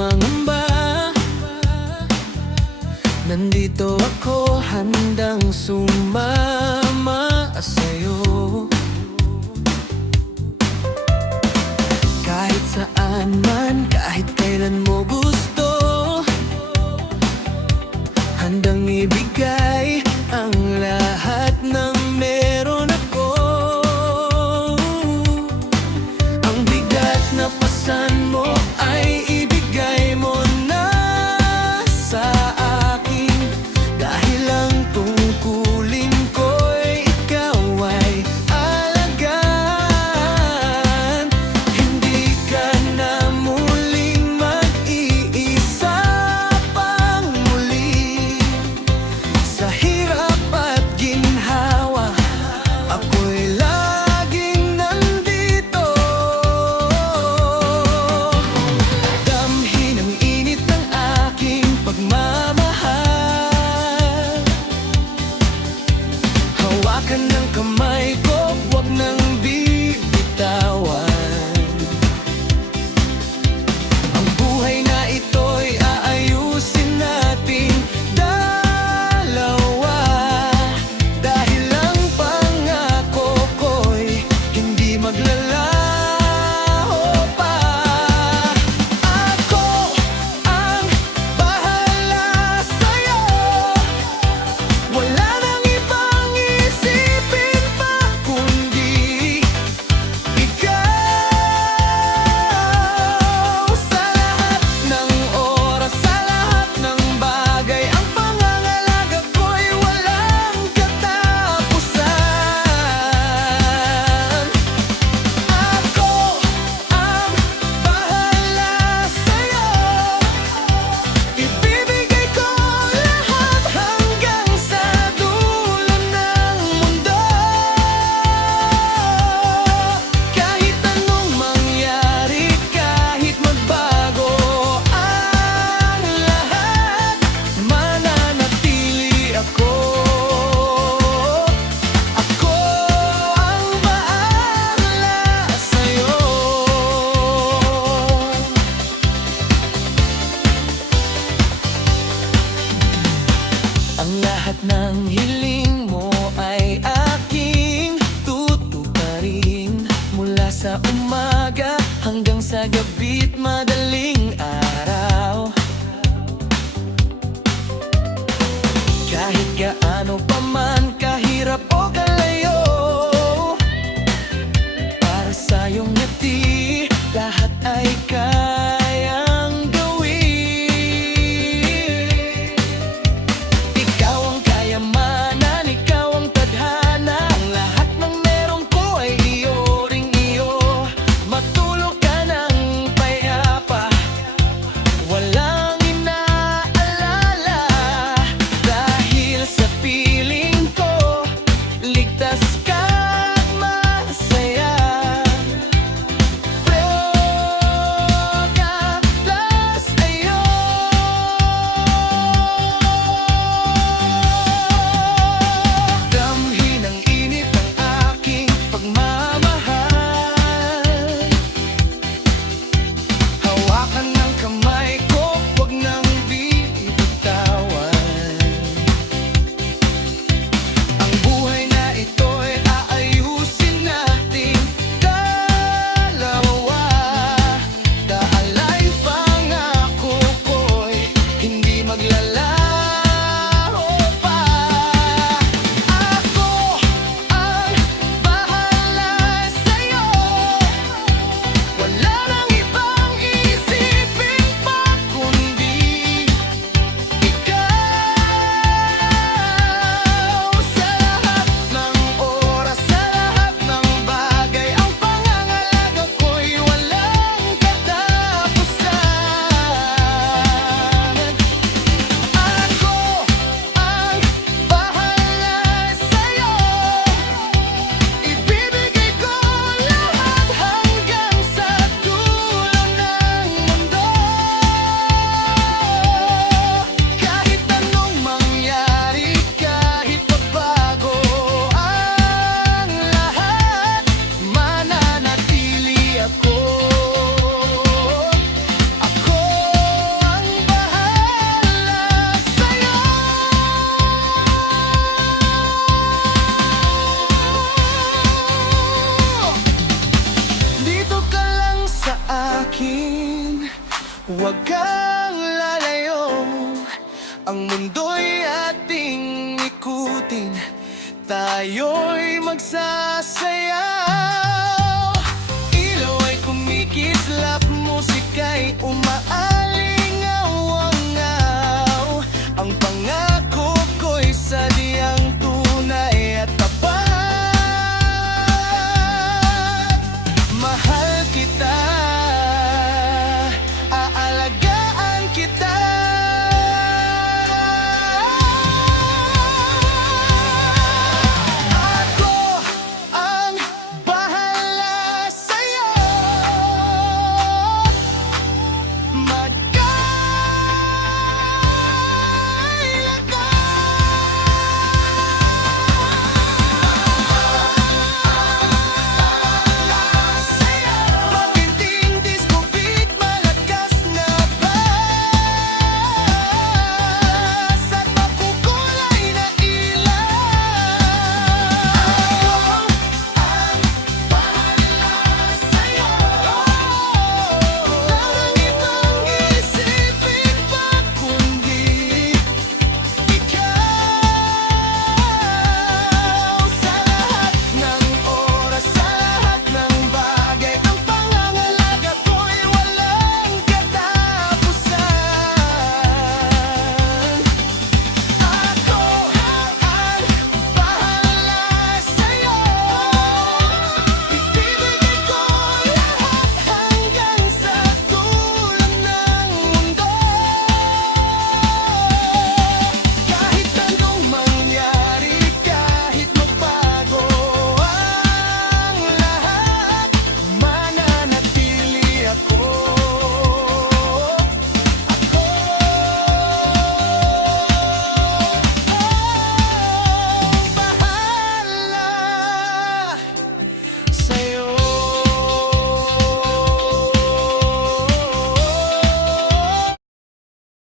mangamba. Nandito ako, handang sumama sa'yo. Kahit saan man, kahit kailan mo gusto, handang ibigay ang lahat ng meron ako. Ang bigat na pasan mo ay ibigay mo na sa akin, dahil ang tungkulin ko'y ikaw ay alagaan. Hindi ka na muling mag-iisa pang muli. Sa hirap at ginhawa, ako'y laging nandito. Damhin ang init ng aking pagmamahal. Hawakan ng kamay ko, huwag nang bibitawan. Ang buhay na ito'y aayusin natin dalawa, dahil ang pangako ko'y hindi maglalaho pa. Ako ang bahala sa'yo, wala nang ibang isipin pa kundi ikaw. Sa lahat ng oras, sa lahat ng bagay, ang pangangalaga ko'y walang katapusan. Ako ang bahala sa'yo, ibibigay ko lahat hanggang sa dulo ng mundo. Kahit anong mangyari, kahit magbago ang lahat, mananatili ako. Ako ang bahala sa'yo. Ang lahat ng hiling mo ay aking tutuparin, mula sa umaga hanggang sa gabi't madaling araw. Kahit gaano pa man kahirap o kalayo, para sa iyong ngiti, lahat ay kayang gawin. Ikaw ang kayamanan, ikaw ang tadhana, ang lahat ng meron ko ay iyo ring iyo. Matulog ka ng payapa, nang lalayo. Ang mundo'y ating ikutin, tayo'y magsasayaw. Ilaw ay kumikislap, musika'y umaan.